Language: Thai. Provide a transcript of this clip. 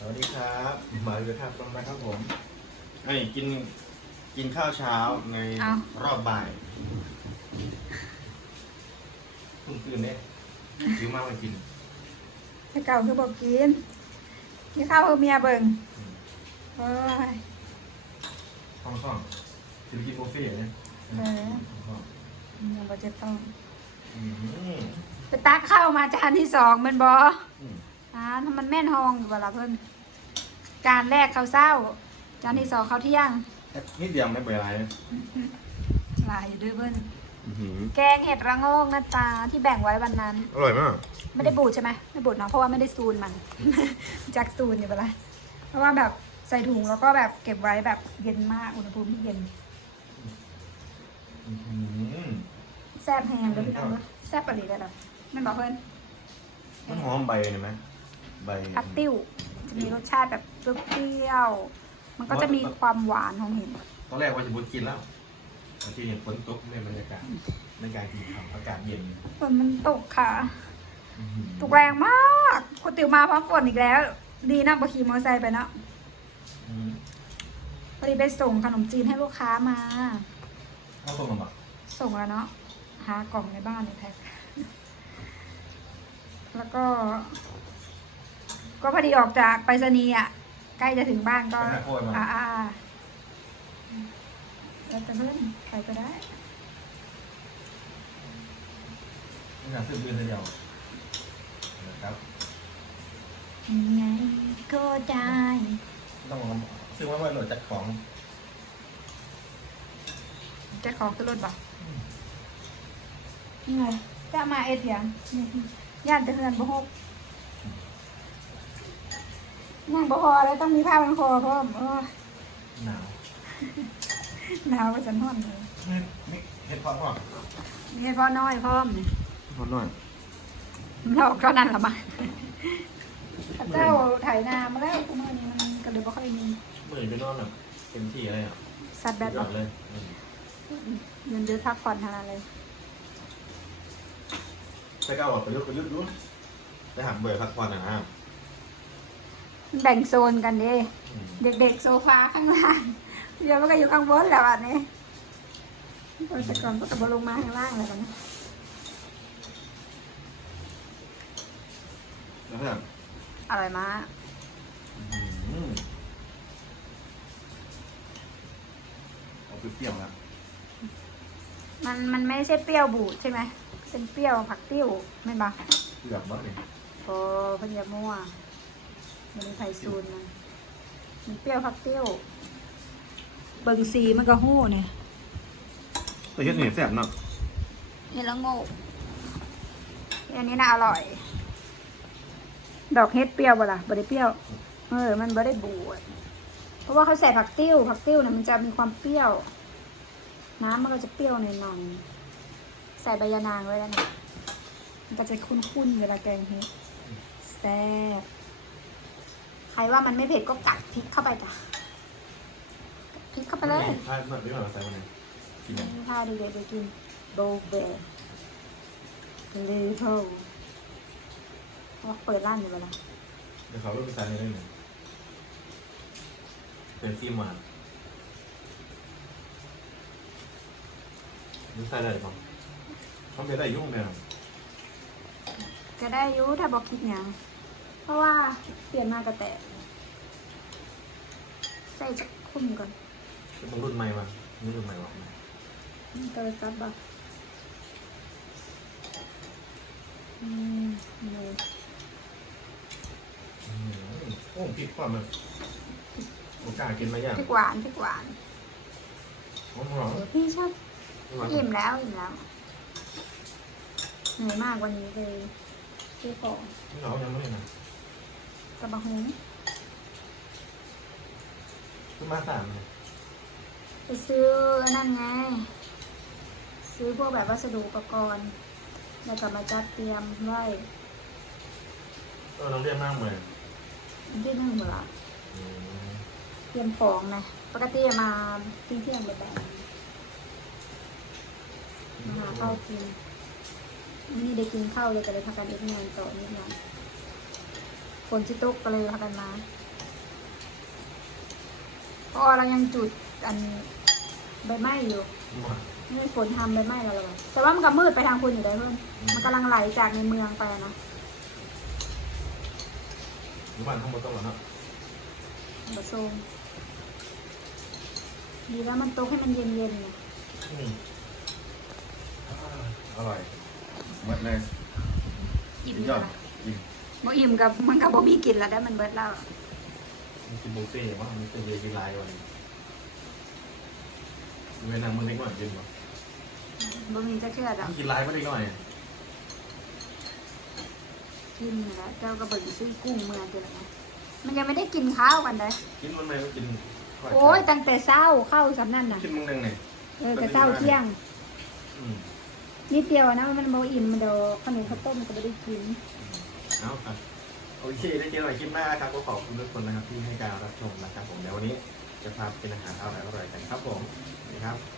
สวัสดีครับหมายเลยครับตรงนะครับผมไอ้กินกินข้าวเช้าในเอา รอบบ่ายเพิ่งตื่นเนี่ยยืมมามากินแต่เก่าคือบอกกินกินข้าวคือเมียเบิ่งโอ้ยห้องซ่องจะไปกินบุฟเฟ่ต์เนี่ยเออยังบ่จะต้องอืมไปตักข้าวมาจานที่สองแมันบออืม อ่าถ้ามันแม่นห้องอยู่เวลาเพิ่นจานแรกข้าวเศร้า จานที่สองข้าวเที่ยงนิดเดียวไม่เป็นไรหลายอยู่ด้วยเพิ่นอื้อหือแกงเห็ดระโงงนะจ๊ะที่แบ่งไว้วันนั้น อร่อยมาก ไม่ได้บูดใช่ไหมไม่บูดเนาะเพราะว่าไม่ได้ซูนมันจากซูนอยู่เวลาเพราะว่าแบบใส่ถุงแล้วก็แบบเก็บไว้แบบเย็นมากอุณหภูมิที่เย็นอื้อหือแซ่บแห้งเลยพี่น้องเนอะแซ่บปรีเลยแบบมันบอกเพิ่นมันหอมใบเลยไหม ใบผักติ้วจะมีรสชาติแบบเปรี้ยวๆมันก็จะมีความหวานของเห็ดตอนแรกว่าจะบุดกินแล้วแต่ที่เห็นฝนตกในบรรยากาศในการกินข้าวอากาศเย็นฝนมันตกค่ะอื้อหือตกแรงมากคุณติ๋วมาพร้อมฝนอีกแล้ว ดีนะบขี่มอเตอร์ไซค์ไปเนาะอืมพอดีไปส่งขนมจีนให้ลูกค้ามาข้าวต้มมันแบบส่งแล้วเนาะหากล่องในบ้านในแพ็คแล้วก็ ก็พอดีออกจากไปรษณีย์อะ ใกล้จะถึงบ้านก็ ไปหาโคตรมา อ่าอ่าอ่าแล้วจะเลื่อนไปก็ได้ไม่อยากซื้อปืนเดียวนะครับยังไงก็ได้ต้องซื้อไว้ไว้โหลดจากของเจะของขึ้นรถบ่นี่ไงจะมาเอ็ดยังนี่ย่านจะเฮือนบ่ฮก ย่างบ่พอแล้วต้องมีผ้าพันคอเพิ่มเออหนาวหนาวไปสันห่อนเลยไม่ไม่เห็ดพอพอมีให้พ่อน้อยเพิ่มนี่พอหน่อยเราก็นั่นละมั้งข้าเจ้าไถนามาแล้วทุกมื่อนี้มันก็เลยบ่ค่อยมีเหมือนไปนอนแบบเต็มที่อะไรอะสัตว์แบสุบดยอดเลยอืมเงินเดือนพักผ่อนขนาดเลยไปก้าวประยุกต์ประยุกต์ดูไปหักเบื่อพักผ่อนนะฮะ แบ่งโซนกันดิอืมเด็กๆโซฟาข้างล่างเดี๋ยวมันก็อยู่ข้างบนแล้วอันนี้ตอนสก่อนก็ตะบลงมาข้างล่างแล้วกันนะแล้วแบบอร่อยมากอืมเอาไปเปรี้ยวแล้วมันมันไม่ใช่เปรี้ยวบูดใช่ไหมเป็นเปรี้ยวผักติ้วไม่นปะเปลือกบ้างเลยโอ้พญามั่ว มันเป็นไทยซูนมันมันเปรี้ยวผักติ้วเบิ่งสีมันก็หู้เนี่ยแต่เฮ็ดเนี่ยแซ่บเนาะเห็นแล้วโง่อันนี้น่าอร่อย ดอกเฮ็ดเปรี้ยวบ่ล่ะบ่ได้เปรี้ยว เออ มันบ่ได้บูดเพราะว่าเขาใส่ผักติ้ว ผักติ้วเนี่ยมันจะมีความเปรี้ยว น้ำมันก็จะเปรี้ยวหน่อยๆใส่ใบยะนางไว้แล้วนะมันก็จะคุ้นๆเวลาแกงเฮ็ดแซ่บใค รว่ามันไม่เผ็ดก็กัดพริกเข้าไปจ้ะกัดพริกเข้าไปเลยถ้าเมื่อไม่มาใส่มาเนี่ยกินเนี่ยพาเด็กๆไปกินโบเบร์เลโทว่าเปิดร้านอยู่เวลาเดี๋ยวเขาลูกไปใส่ในได้หนึ่งเป็นฟิล์มมาหรือใส่ได้หรือเปล่าทำไปได้ยุ่งเลยก็ได้อยุถ้าบอกคิดหยังเพ ราะว่าเปลี่ยนมากระแตะใส่จะคุ้มก่อนต้องรุ่นใหม่มานี่รุ่นใหม่วะโทรศัพท์บ่อืมนี่อืมโอ้พริกความมันโอกล้าสกินมาย่างพริกหวานพริกหวานหอมหอมพี่ชอบหวานอิ่มแล้วอิ่มแล้วเหนื่อยมากวันนี้เลยซื้อของหอมยังไม่ได้นะ กระบะหุงขึ้นมาสามเลยไปซื้อนั่นไง ซื้อพวกแบบวัสดุอุปกรณ์ แล้วก็มาจัดเตรียมไว้เออเราเรียนมากเลยวันที่หนึ่งเหรออืมเตรียมของนะปกติมาเที่ยงเที่ยงๆแบบมาหาข้าวกินนี่ได้กินข้าวเลยก็เลยพากันเอ็กงานต่อนิดหน่อย ฝนชิตกก็เลยพากันมาก็เรายังจุดอันใบไม้อยู่นี่ฝนทำใบไม้แล้วหรอแต่ว่ามันก็มืดไปทางคุณอยู่ได้เพิ่มมันกำลังไหลจากในเมืองไปอะนะอยู่บ้านข้างบนต้องหรอเนาะบะโซมดีแล้วมันโตกให้มันเย็นๆเนี่ยอืมอ่าอร่อยหมดเลยอิ่มสุดยเลอยดนะอิ่ม บ่อิ่มกับมันกับบ่มีกินแล้วได้มันเบิดแล้วมันกินบุฟเฟ่ต์ว่ามันเป็นเยกินลายวันเวนังมันเล็กหน่อยกินป่ะบ่มีจะเชื่อดอกกินลายมันเล็กหน่อยกินแล้วเจ้าก็เบิ่งซื้อกุ้งเมือเดียวนะมันยังไม่ได้กินข้าวกันเลยกินมันไหนก็กินข้าวโอ้ยตั้งแต่เช้าเข้าสำนั่นน่ะกินมึงนึ่งเนี่ยเออแต่เช้าเที่ยงมนิดเดียวนะมันบ่อิ่มมันเดี๋ยวขนมข้าวต้มก็ไม่ได้กิน เอาครับโอเคได้เจอกันใหม่คลิปหน้าครับก็ขอบคุณทุกคนนะครับที่ให้การรับชมนะครับผมเดี๋ยววันนี้จะพาไปกินอาหารอร่อยๆกันครับผมสวัสดีครับ